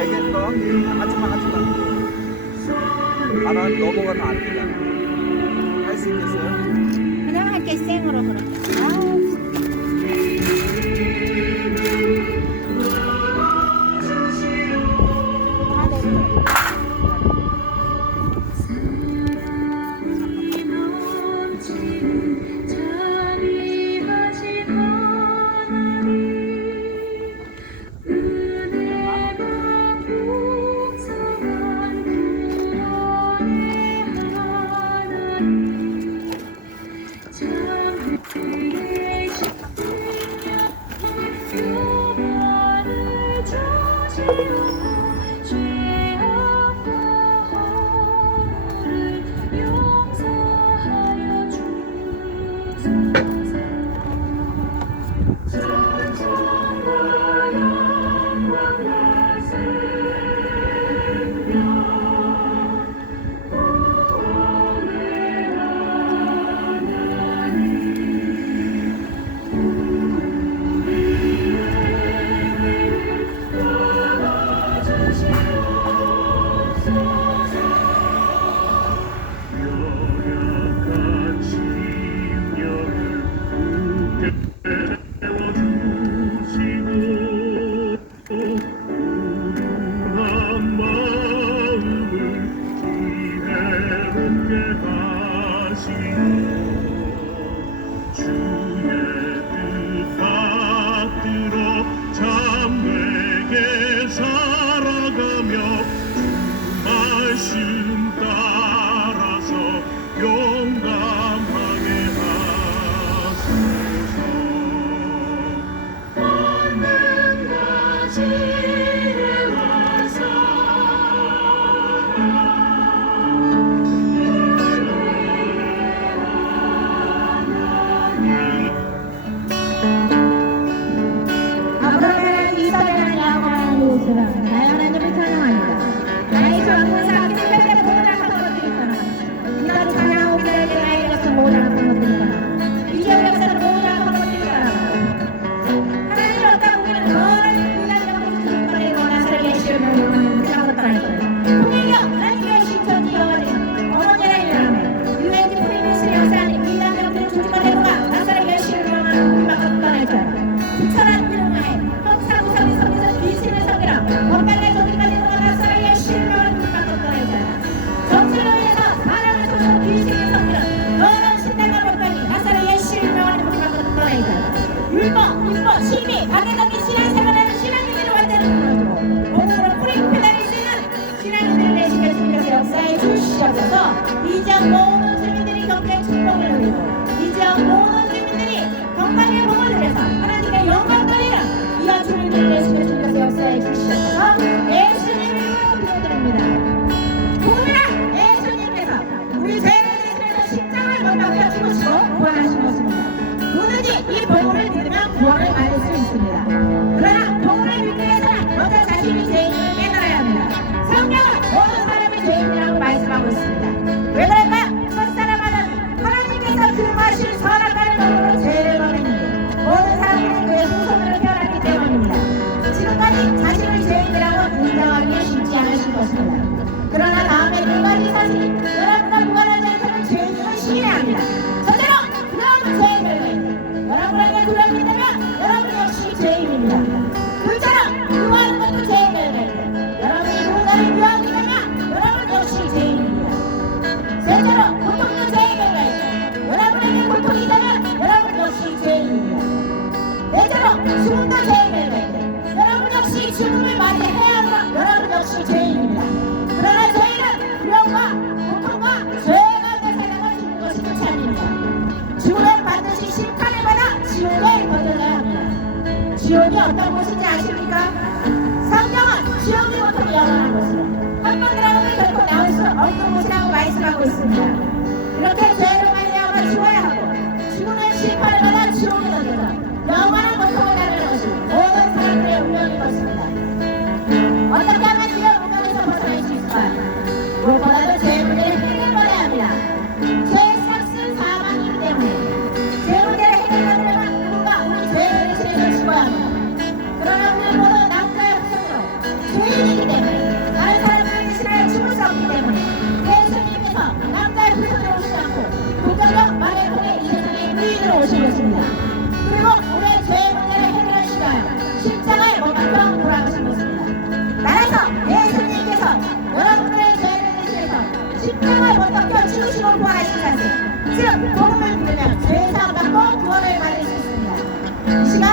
되겠어? 하지마. 바람 넘어가면 안 되잖아. 할 수 있겠어요? 그냥 할게 생으로 그렇게. 심히 박애적인 신앙생활하는 신앙인들을 완전히 불러주고 몸으로 뿌리 페달을 쓰는 신앙인들을 내시켜 주님께서 역사에 주시옵소서. 이 지역 모든 주민들이 경제 축복을 누리고 이 지역 모든 주민들이 건강의 복을 누려서 하나님의 영광 돌리는 이와 주민들을 내시켜 주님께서 역사에 주시옵소서. 예수님을 기도드립니다. 구원이라 예수님께서 우리 죄를 대신해서 십자가를 못 박혀 죽으시고 구원하신 것입니다. 누구든지 이 복음을 믿으면 구원을 받을 수 있습니다. 그러나 복음을 믿기 위해서는 먼저 자신이 죄인임을 깨달아야 합니다. 성경은 모든 사람이 죄인이라고 말씀하고 있습니다. 왜 그럴까요? 첫사람은 하나님께서 금하실 선악과를 먹으로 죄를 범했는데 모든 사람들은 그의 후손으로 태어났기 때문입니다. 지금까지 자신을 죄인이라고 인정하기에 쉽지 않으신 것입니다. 그러나 다음에 두 가지 사실이 여러분과 무관하지 않다는 죄인임을 시인해야 합니다. 첫째로 그런 죄의 결과입니다. 여러분에게 두렵다면 여러분 역시 죄인입니다. 둘째로 그거하는 것도 죄의 결과입니다. 여러분이 누군가를 미워한다면 여러분 역시 죄인입니다. 셋째로 고통도 죄의 결과입니다. 여러분에게 고통이 있다면 여러분 역시 죄인입니다. 넷째로 죽음도 죄의 결과입니다. 여러분 역시 죽음을 맞이해야 하므로 여러분 역시 죄인입니다. 그러나 죄인은 두려움과 고통과 죄가 내 사랑을 주는 것이 끝이 아닙니다. 죽음은 반드시 심판을 받아 지옥에 거둬야 합니다. 지옥이 어떤 곳인지 아십니까? 성경은 지옥의 고통이 영원한 곳으로 한 번 들어가면 결코 나올 수 없는 곳이라고 말씀하고 있습니다. 이렇게 죄로 말미암아 죽어야 하고 죽음의 오신 것입니다. 그리고 우리의 죄의 문제를 해결하시나요? 십자가에 못 박혀 돌아가신 것입니다. 따라서 예수님께서 여러분들의 죄를 대신해서 십자가에 못 박혀 죽으시고 부활하신 사실, 즉 복음을 믿으면 죄사함 받고 구원을 받을 수 있습니다. 이 시간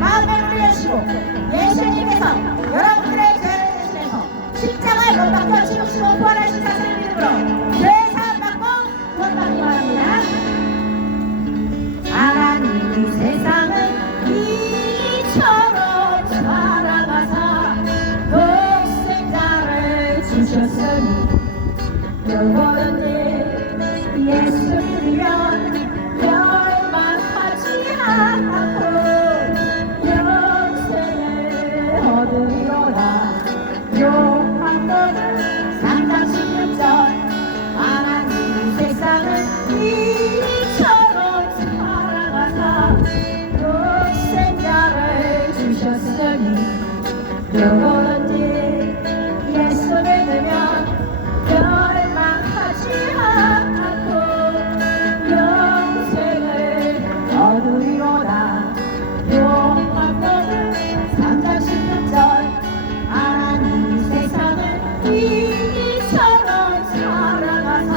마음을 올려주시고 예수님께서 여러분들의 죄를 대신해서 십자가에 못 박혀 죽으시고 부활하신 사실을 믿음으로 죄사함 받고 구원받기 바랍니다. 하나님이 세상을 이처럼 사랑하사 독생자를 주셨으니 영원히 예수 믿으면 멸망하지 않고 영생을 얻으리로라. 요한복음 3장 16절 하나님이 세상을 이처럼 사랑하사 독생자를 주셨으니 영원히 예수 믿으면 멸망하지 않고 영생을 얻으리로다. 요한복음 3장 16절 하나님이 세상을 이처럼 사랑하사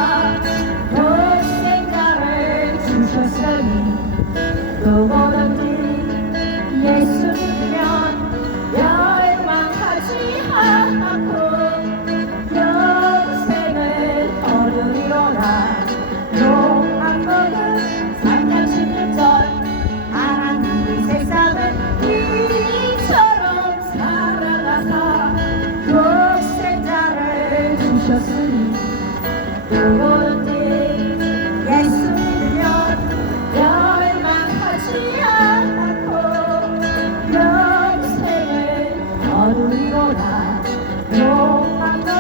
독생자를 주셨으니 누구든지 예수 믿으면 멸망하지 않고 영생을 얻으리로라. 요한복음 3장 16절 하나님이 세상을 이처럼 사랑하사 독생자를 주셨으니 누구든지 예수 믿으면 멸망하지 않고 영생을 얻으리로다. 요한복음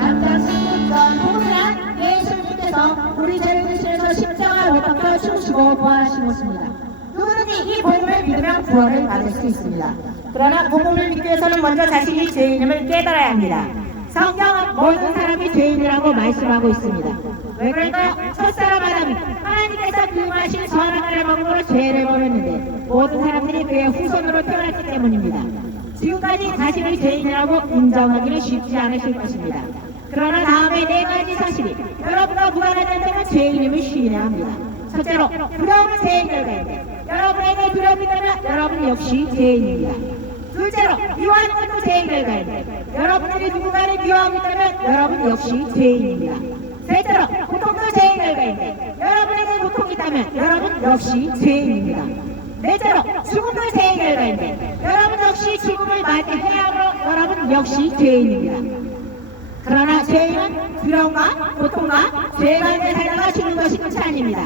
3장 16절 복음이란 예수님께서 우리 죄를 대신해서 십자가에 못 박혀 죽으시고 부활하신 것입니다. 누구든지 이 복음을 믿으면 구원을 받을 수 있습니다. 그러나 복음을 믿기 위해서는 먼저 자신이 죄인임을 깨달아야 합니다. 성경은 모든 사람이 죄인이라고 말씀하고 있습니다. 왜 그럴까요? 첫사람 아담이 하나님께서 금하신 선한 알을 먹음으로 죄를 범했는데 모든 사람들이 그의 후손으로 태어났기 때문입니다. 지금까지 자신을 죄인이라고 인정하기는 쉽지 않으실 것입니다. 그러나 다음에 네 가지 사실이 여러분과 무관하지 않다면 죄인임을 시인해야 합니다. 첫째로 두려움은 죄의 결과인데 여러분에게 두려움이 있다면 여러분 역시 죄인입니다. 둘째로 미워하는 것도 죄의 결과인데 여러분들이 누군가를 미워하고 있다면 여러분 역시 죄인입니다. 셋째로 고통도 죄의 결과인데 여러분에게 고통이 있다면 여러분 역시 죄인입니다. 넷째로 죽음도 죄의 결과인데 여러분 역시 죽음을 맞이해야 하므로 여러분 역시 죄인입니다. 그러나 죄인은 두려움과 고통과 죄 가운데 살다가 죽는 것이 끝이 아닙니다.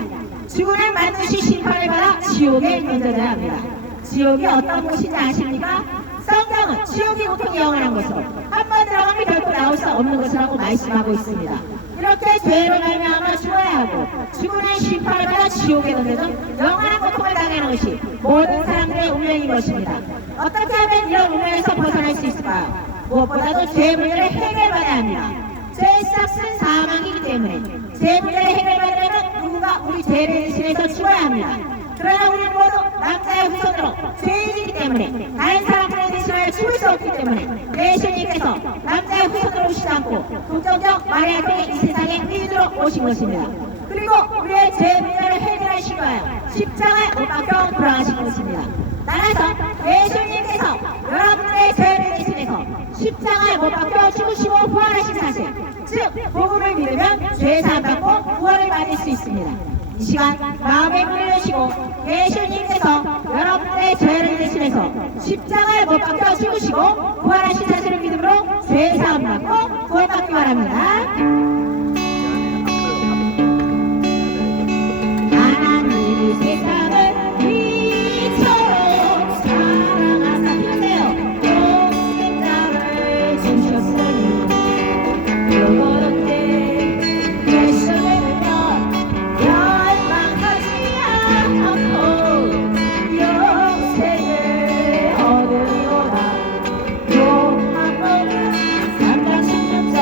죽음을 반드시 심판을 받아 지옥에 던져져야 합니다. 지옥이 어떤 곳인지 아십니까? 성경은 지옥이 고통이 영원한 것으로 한 번 들어가면 결코 나올 수 없는 것이라고 말씀하고 있습니다. 이렇게 죄로 말미암아 죽어야 하고 죽음의 심판을 받아 지옥에 던져져 영원한 고통을 당하는 것이 모든 사람들의 운명인 것입니다. 어떻게 하면 이런 운명에서 벗어날 수 있을까요? 무엇보다도 죄 문제를 해결받아야 합니다. 죄의 싹은 사망이기 때문에 죄 문제를 해결받으려면 누군가 우리 죄를 대신해서 죽어야 합니다. 그러나 우리는 모두 남자의 후손으로 죄인이기 때문에 다른 사람들을 대신하여 죽을 수 없기 때문에 예수님께서 남자의 후손으로 오시지 않고 동정적 마리아에게 이 세상에 의인으로 오신 것입니다. 그리고 우리의 죄 문제를 해결하시기 위하여 십자가에 못 박혀 돌아가신 것입니다. 따라서 예수님께서 여러분들의 죄를 대신해서 십자가에 못 박혀 죽으시고 부활하신 사실, 즉 복음을 믿으면 죄사함 받고 구원을 받을 수 있습니다. 이 시간 마음에 문을 여시고 예수님께서 여러분들의 죄를 대신해서 십자가에 못 박혀 죽으시고 부활하신 사실을 믿음으로 죄사함 받고 구원받기 바랍니다. 하나님이 세상을 이처럼 사랑하사 피우세요. 독생자를 주셨으니 영원한데 예수를 믿으면 멸망하지 않고 영생을 얻으리로다. 요한복음 3장 16절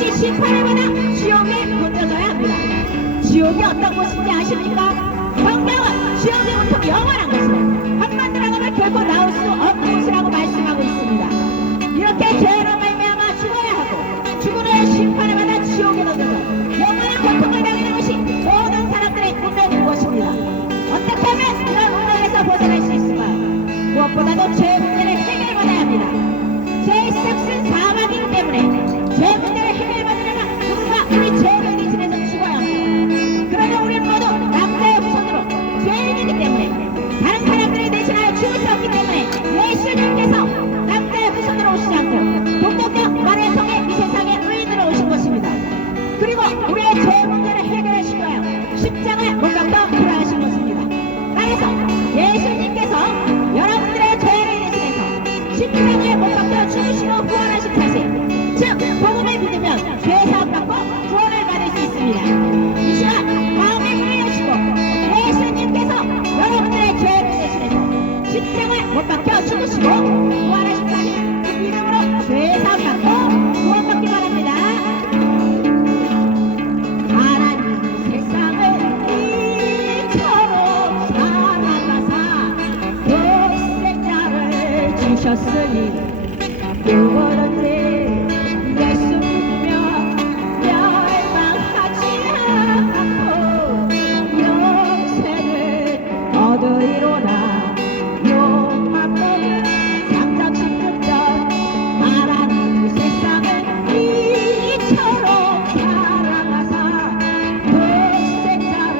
반드시 심판을 받아 지옥에 던져져야 합니다. 지옥이 어떤 곳인지 아십니까? 성경은 지옥의 고통이 영원한 곳이고 한 번 들어가면 결코 나올 수 없는 곳이라고 말씀하고 있습니다. 이렇게 죄로 말미암아 죽어야 하고 죽은 후에 심판을 받아 지옥에 던져져 영원한 고통을 당하는 것이 모든 사람들의 운명인 것입니다. 어떻게 하면 이런 운명에서 벗어날 수 있을까요? 무엇보다도 죄 문제를 해결받아야 합니다. 죄의 삭은 사망이기 때문에 죄 문제를 해결받으려면 누군가 우리 죄를 대신해서 죽어야 합니다. 그러나 우리는 모두 남자의 후손으로 죄인이기 때문에 다른 사람들을 대신하여 죽을 수 없기 때문에 예수님께서 남자의 후손으로 오시지 않고 동정녀 말을 통해 이 세상에 의인으로 오신 것입니다. 그리고 우리의 죄 문제를 해결하시기 위하여 십자가에 못 박혀 돌아가신 것입니다. 따라서 예수님께서 여러분들의 죄를 대신해서 십자가에 못 박혀 죽으시고 구원하신 사실, 즉 복음을 믿으면 죄 사함 받고 구원을 받을 수 있습니다. 이 시간 마음에 문을 여시고 예수님께서 여러분들의 죄를 대신해서 십자가에 못 박혀 죽으시고 구원하신 사실, 그 믿음으로 죄 사함 받고 구원받기 바랍니다. 하나님 세상을 이처럼 사랑하사 독생자를 주셨으니 누구든지 예수 믿으며 멸망하지 않고 영생을 얻으리로다. 요한복음 3장 16절 하나님 세상을 이처럼 사랑하사 독생자를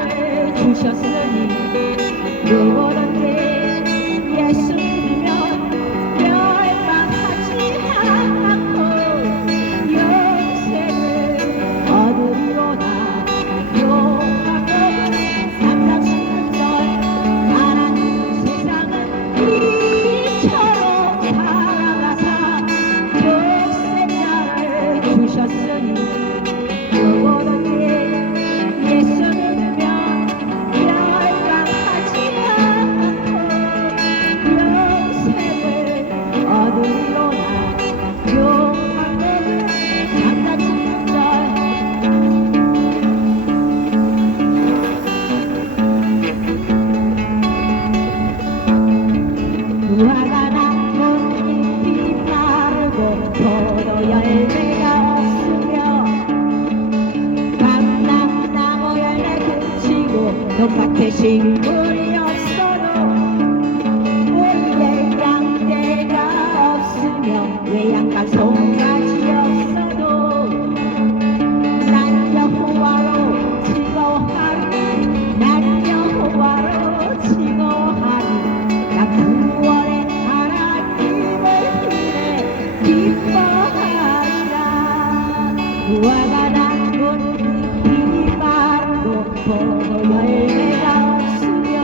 주셨으니 누구든지 예수 믿으면 멸망하지 않고 영생을 얻으리로다. 요한복음 3장 16절 하나님 세상을 이처럼 사랑하사 독생자를 주셨으니 누구든지 예수 믿으면 멸망하지 않고 영생을 얻으리로다. 요한복음 3장 16절 무화과 나무 잎이 마르고 포도 열매가 없으며 감람나무 열매 그치고 논밭에 식물이 없어도 우리의 양떼가 없으며 외양간 송아지 없어도 난 여호와로 즐거워하리. 난 여호와로 즐거워하리. 난 구원의 하나님을 인해 기뻐하리라. 무화과 나무 잎이 마르고 포도 열매가 없으며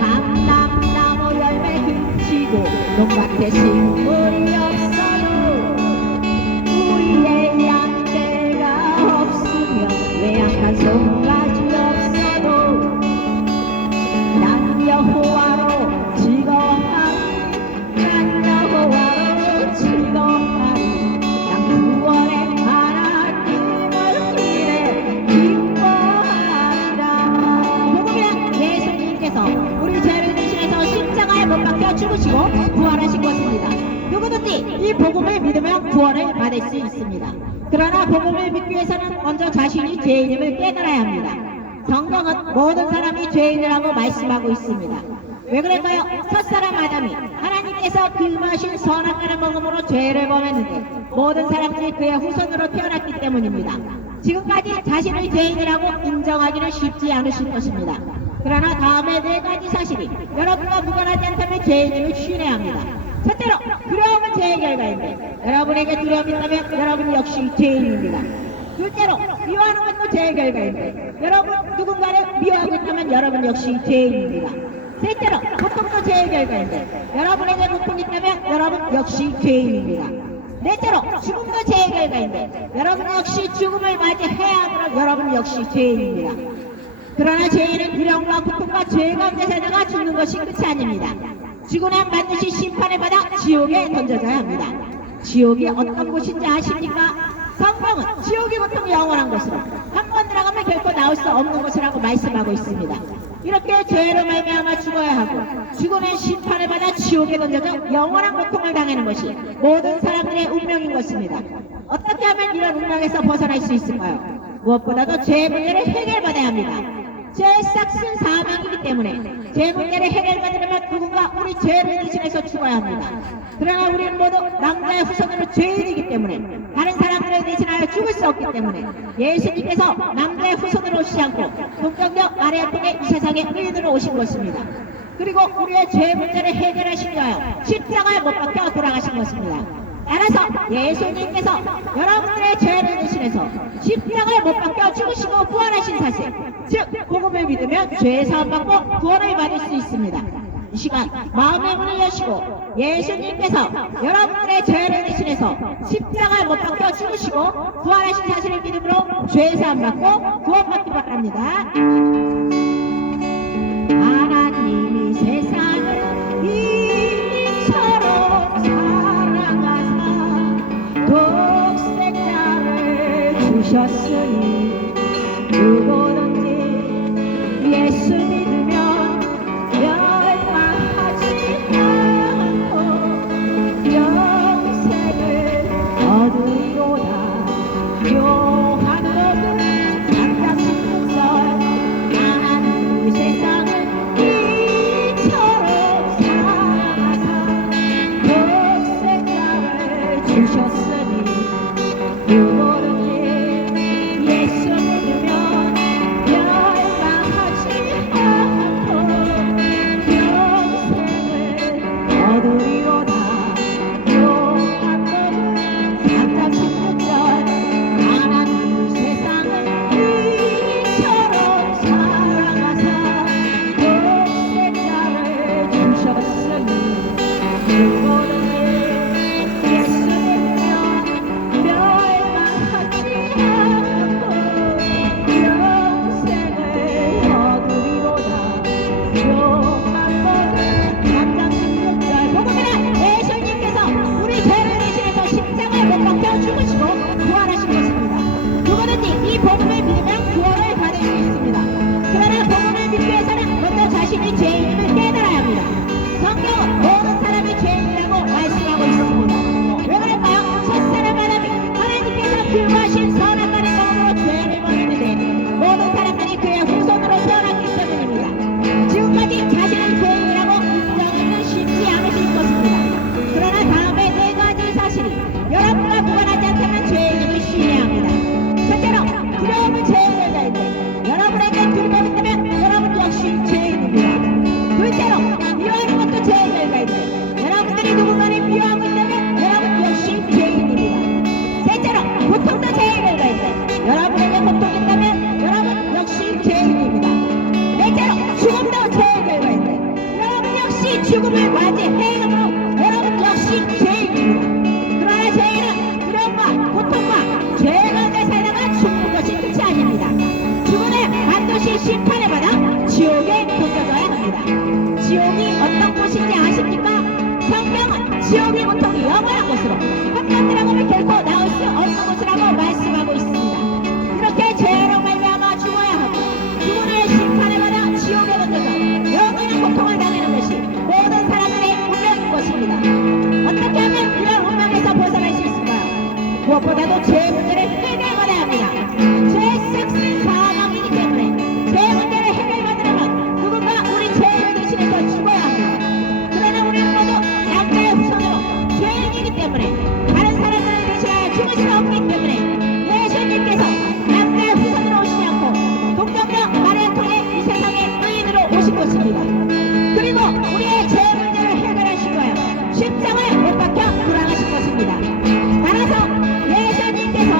감람나무 열매 그치고 논밭에 식물이 없어도 우리의 양떼가 없으며 외양간 송아지 없어도 난 여호와로 즐거워하리. 난 여호와로 즐거워하리. 난 구원의 하나님을 인해 기뻐하리라. 복음이란 예수님께서 우리 죄를 대신해서 십자가에 못 박혀 죽으시고 부활하신 것입니다. 누구든지 이 복음을 믿으면 구원을 받을 수 있습니다. 그러나 복음을 믿기 위해서는 먼저 자신이 죄인임을 깨달아야 합니다. 성경은 모든 사람이 죄인이라고 말씀하고 있습니다. 왜 그럴까요? 첫사람 아담이 하나님께서 금하신 선악과를 먹음으로 죄를 범했는데 모든 사람들이 그의 후손으로 태어났기 때문입니다. 지금까지 자신의 죄인이라고 인정하기는 쉽지 않으실 것입니다. 그러나 다음에 네 가지 사실이 여러분과 무관하지 않다면 죄인임을 신뢰해야 합니다. 첫째로, 두려움은 죄의 결과인데 여러분에게 두려움이 있다면 여러분 역시 죄인입니다. 둘째로, 미워하는 것도 죄의 결과인데 여러분 누군가를 미워하고 있다면 여러분 역시 죄인입니다. 셋째로, 고통도 죄의 결과인데 여러분에게 고통이 있다면 여러분 역시 죄인입니다. 넷째로, 죽음도 죄의 결과인데 여러분 역시 죽음을 맞이해야 하므로 여러분 역시 죄인입니다. 그러나 죄인은 두려움과 고통과 죄 가운데 살다가 죽는 것이 끝이 아닙니다. 죽고 나면 반드시 심판을 받아 지옥에 던져져야 합니다. 지옥이 어떤 곳인지 아십니까? 성경은 지옥이 보통 영원한 곳으로 한 번 들어가면 결코 나올 수 없는 곳이라고 말씀하고 있습니다. 이렇게 죄로 말미암아 죽어야 하고 죽으면 심판을 받아 지옥에 던져져 영원한 고통을 당하는 것이 모든 사람들의 운명인 것입니다. 어떻게 하면 이런 운명에서 벗어날 수 있을까요? 무엇보다도 죄 문제를 해결받아야 합니다. 죄의 싹슨 사망이기 때문에 죄 문제를 해결받으려면 누군가 우리 죄를 대신해서 죽어야 합니다. 그러나 우리는 모두 남자의 후손으로 죄인이기 때문에 다른 사람들을 대신하여 죽을 수 없기 때문에 예수님께서 남자의 후손으로 오시지 않고 동정녀 마리아를 통해 이 세상에 의인으로 오신 것입니다. 그리고 우리의 죄 문제를 해결하시기 위하여 십자가에 못 박혀 돌아가신 것입니다. 따라서 예수님께서 여러분들의 죄를 대신해서 십자가에 못 박혀 죽으시고 부활하신 사실, 즉 복음을 믿으면 죄 사함받고 구원을 받을 수 있습니다. 이 시간 마음의 문을 여시고 예수님께서 여러분들의 죄를 대신해서 십자가에 못 박혀 죽으시고 부활하신 사실을 믿음으로 죄 사함받고 구원받기 바랍니다. 하나님이 세상을 이처럼 독생자를 주셨으니 누구든지 예수 믿으면 멸망하지 않고 영생을 얻으리로다. 요한복음 3장 16절 하나님이 세상을 이처럼 사랑하사 독생자를 주셨으니 누구든지 예수 믿으면 멸망하지 않고 영생을 얻으리로다. 요한복음 3장 16절 하나님이 세상을 이처럼 사랑하사 독생자를 주셨으니 누구든지 예수 믿으면 멸망하지 않고 영생을 얻으리로다. 요한복음 3장 16절 복음이란 예수님께서 우리 죄를 대신해서 십자가에 못 박혀 죽으시고 부활하신 것입니다. 누구든지 이 복음을 믿으면 구원을 받을 수 있습니다. 그러나 복음을 믿기 위해서는 먼저 자신이 죄인임을 깨달아야 합니다. 성경은 모든 사람이 죄인이라고 말씀하고 있습니다. 왜 그럴까요? 첫사람 아담이 하나님께서 필요하신 선한 말의 법으로 죄를 범했는데 모든 사람들이 그의 후손으로 태어났기 때문입니다. 지금까지 자신은 죄인이라고 인정하기는 쉽지 않으실 것입니다. 그러나 다음에 네 가지 사실이 여러분과 무관하지 않다면 죄인임을 시인해야 합니다. 첫째로 두려움은 죄의 결과인데 여러분에게 두려움이 있다면 여러분 역시 죄인입니다. 둘째로 미워하는 것도 죄의 결과인데 여러분들이 누군가를 미워하고 있다면 여러분 역시 죄인입니다. 셋째로 고통도 죄의 결과인데 여러분에게 고통이 있다면 여러분 역시 죄인입니다. 넷째로 죽음도 죄의 결과인데 여러분 역시 죽음을 맞이해야므로 여러분 역시 죄인입니다. 그러나 죄인은 두려움과 고통과 죄 가운데 살다가 죽는 것이 끝이 아닙니다. 죽으면 반드시 심판을 받아 지옥에 던져져야 합니다. 지옥이 어떤 곳인지 아십니까? 성경은 지옥의 고통이 영원한 곳으로 한 번 들어가면 결코 나올 수 없는 곳이라고 말씀하고 있습니다. 이렇게 죄로 말미암아 죽어야 하고 죽으면 심판을 받아 지옥에 던져서 영원한 고통을 당하는 것이 모든 사람들의 운명인 것입니다. 어떻게 하면 이런 운명에서 벗어날 수 있을까요? 무엇보다도 죄 문제를 해결받아야 합니다. 죄의 싹슨 사망이기 때문에 죄 문제를 해결받으려면 누군가 우리 죄를 대신해서 죽어야 합니다. 그러나 우리는 모두 남자의 후손으로 죄인이기 때문에 다른 사람들을 대신하여 죽을 수 없기 때문에 예수님께서 남자의 후손으로 오시지 않고 동정녀 마리아를 통해 이 세상에 의인으로 오신 것입니다. 그리고 우리의 죄 문제를 해결하시기 위하여 십자가에 못 박혀 돌아가신 것입니다. 따라서 예수님께서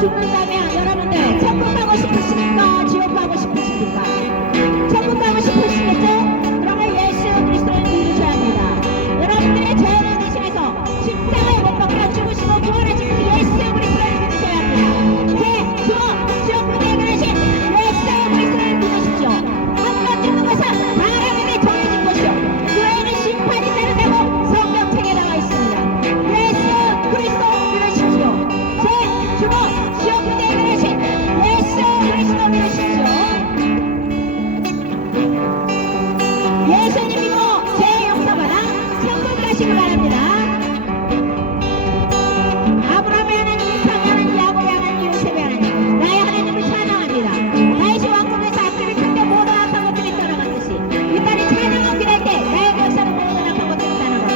죽는다면 여러분들 천국 가고 싶으십니까? 지옥 가고 싶으십니까? 천국 가고 싶으시겠죠? 그러면 예수 그리스도를 믿으셔야 합니다. 여러분들의 죄를 대신해서 십자가에 못 박혀 죽으시고 부활하신 그 예수 그리스도를 믿으셔야 합니다. 제 주, 지옥불에 그러신 예수 그리스도를 믿으십시오. 한 번 죽는 것은 사람에게 정해진 것이요 그 외에는 심판이 따른다고 성경책에 나와 있습니다. 예수 그리스도 믿으십시오. 제 주로 지옥불에 그러신 예수 그리스도 믿으십시오. 예수님 믿고 제 역사마다 천국 가시기 바랍니다. 아브라함의 하나님, 이삭의 하나님, 야곱의 하나님, 요셉의 하나님, 나의 하나님을 찬양합니다. 다윗이 왕궁에서 악들이 큰데 모든 악한 것들이 떠나갔듯이 이 딸이 찬양을 기댈 때 나의 역사는 모든 악한 것들이 떠나가고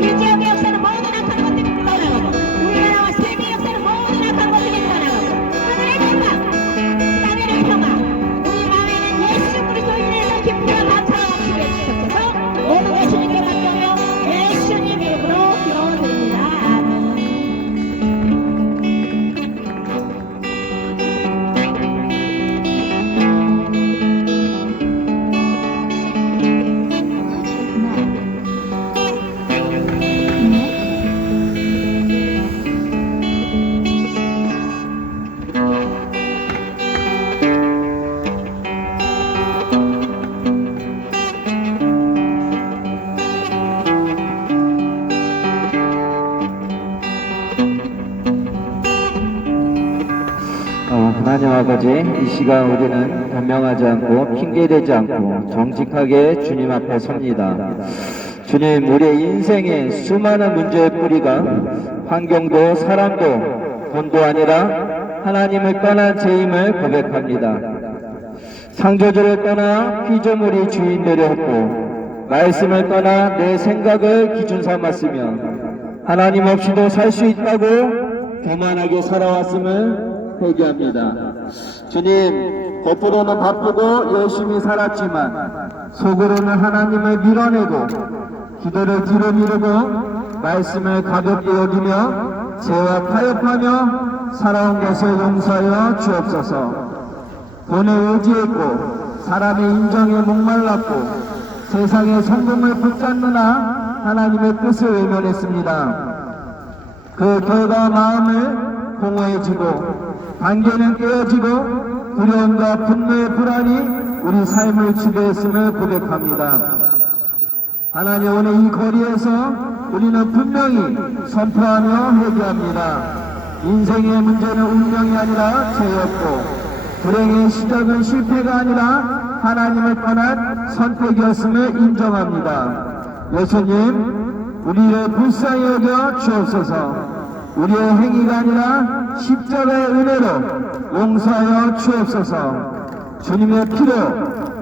이 지역의 역사는 모든 악한 것들이 떠나가고 우리나라와 세계의 역사는 모든 악한 것들이 떠나가고 하늘의 평강, 땅에는 평강, 우리 마음에는 예수 그리스도 인해서 기쁨과 감사가 넘치게 해주셔서 모든 예수님께 맡겨며 예수님 이름으로 기도드립니다. 아멘. 하나님 아버지, 이 시간 우리는 변명하지 않고 핑계대지 않고 정직하게 주님 앞에 섭니다. 주님, 우리의 인생의 수많은 문제의 뿌리가 환경도 사람도 돈도 아니라 하나님을 떠난 죄임을 고백합니다. 창조주를 떠나 피조물이 주인 되려했고 말씀을 떠나 내 생각을 기준 삼았으며 하나님 없이도 살 수 있다고 교만하게 살아왔음을 회개합니다. 주님, 겉으로는 바쁘고 열심히 살았지만 속으로는 하나님을 밀어내고 기도를 뒤로 미루고 말씀을 가볍게 여기며 죄와 타협하며 살아온 것을 용서하여 주옵소서. 돈에 의지했고 사람의 인정에 목말랐고 세상의 성공을 붙잡느라 하나님의 뜻을 외면했습니다. 그 결과 마음을 공허해지고 관계는 깨어지고 두려움과 분노의 불안이 우리 삶을 지배했음을 고백합니다. 하나님, 오늘 이 거리에서 우리는 분명히 선포하며 회개합니다. 인생의 문제는 운명이 아니라 죄였고 불행의 시작은 실패가 아니라 하나님을 떠난 선택이었음을 인정합니다. 예수님, 우리를 불쌍히 여겨 주옵소서. 우리의 행위가 아니라 십자가의 은혜로 용서하여 주옵소서. 주님의 피로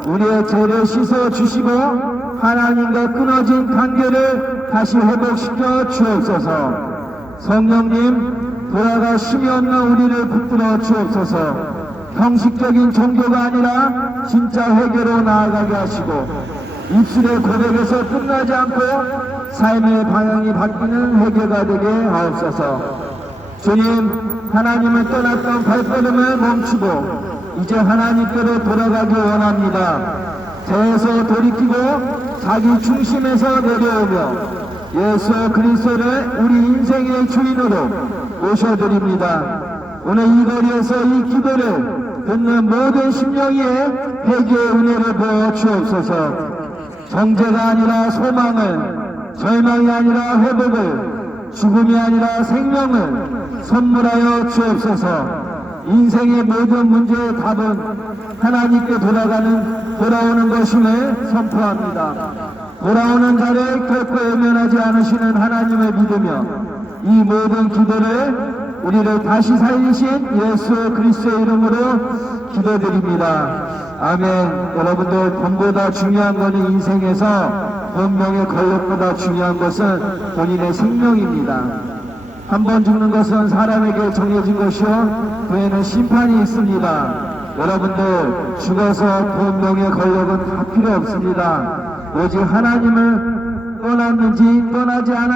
우리의 죄를 씻어 주시고 하나님과 끊어진 관계를 다시 회복시켜 주옵소서. 성령님, 돌아가심이 없는 우리를 붙들어 주옵소서. 형식적인 종교가 아니라 진짜 회개로 나아가게 하시고 입술의 고백에서 끝나지 않고 삶의 방향이 바뀌는 회개가 되게 하옵소서. 주님, 하나님을 떠났던 발걸음을 멈추고 이제 하나님께로 돌아가기 원합니다. 죄에서 돌이키고 자기 중심에서 내려오며 예수 그리스도를 우리 인생의 주인으로 모셔드립니다. 오늘 이 거리에서 이 기도를 듣는 모든 심령 위에 회개의 은혜를 부어 주옵소서. 정죄가 아니라 소망을, 절망이 아니라 회복을, 죽음이 아니라 생명을 선물하여 주옵소서. 인생의 모든 문제의 답은 하나님께 돌아오는 것임을 선포합니다. 돌아오는 자를 결코 외면하지 않으시는 하나님을 믿으며 이 모든 기도를 우리를 다시 살리신 예수 그리스도의 이름으로 기도드립니다. 아멘. 여러분들, 돈보다 중요한 것은 인생에서 본명의 권력보다 중요한 것은 본인의 생명입니다. 한 번 죽는 것은 사람에게 정해진 것이요 그 후에는 심판이 있습니다. 여러분들, 죽어서 본명의 권력은 다 필요 없습니다. 오직 하나님을 떠났는지 떠나지 않았는지